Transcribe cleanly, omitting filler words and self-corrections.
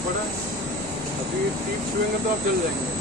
पड़ा है। अभी टीप छुएंगे तो आप जल जाएंगे।